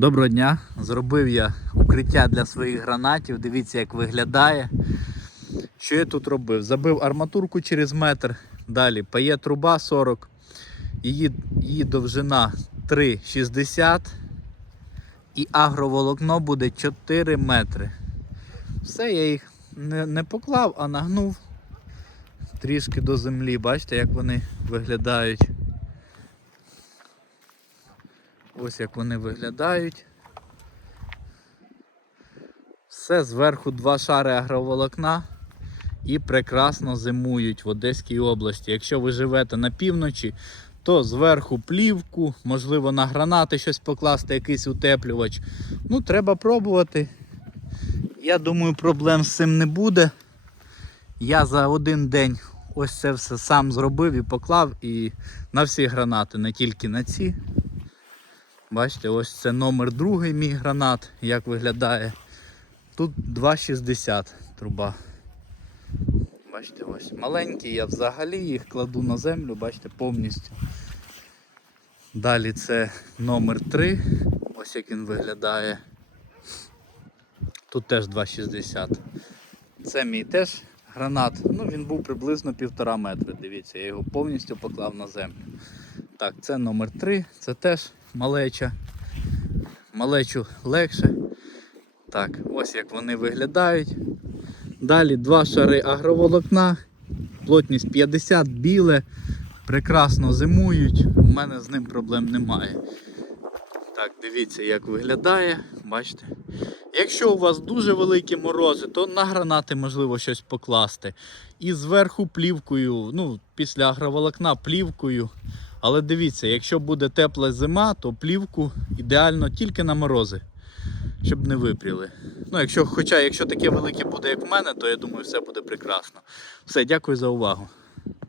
Доброго дня! Зробив я укриття для своїх гранатів. Дивіться, як виглядає. Що я тут робив? Забив арматурку через метр. Далі пає труба 40. Її, її довжина 3,60 і агроволокно буде 4 метри. Все, я їх не, не поклав, а нагнув трішки до землі. Бачите, як вони виглядають. Ось як вони виглядають. Все зверху два шари агроволокна і прекрасно зимують в Одеській області. Якщо ви живете на півночі, то зверху плівку, можливо, на гранати щось покласти, якийсь утеплювач. Ну, треба пробувати. Я думаю, проблем з цим не буде. Я за один день ось це все сам зробив і поклав і на всі гранати, не тільки на ці. Бачите, ось це номер другий мій гранат, як виглядає. Тут 2,60 труба. Бачите, ось маленькі, я взагалі їх кладу на землю, бачите, повністю. Далі це номер 3, ось як він виглядає. Тут теж 2,60. Це мій теж гранат. Ну він був приблизно півтора метри. Дивіться, я його повністю поклав на землю. Так, це номер 3, це теж малеча. Малечу легше. Так, ось як вони виглядають. Далі два шари агроволокна, плотність 50, біле, прекрасно зимують, у мене з ним проблем немає. Так, дивіться, як виглядає, бачите. Якщо у вас дуже великі морози, то на гранати можливо щось покласти. І зверху плівкою, ну, після агроволокна плівкою. Але дивіться, якщо буде тепла зима, то плівку ідеально тільки на морози, щоб не випріли. Ну, якщо, хоча якщо таке велике буде, як в мене, то я думаю, все буде прекрасно. Все, дякую за увагу.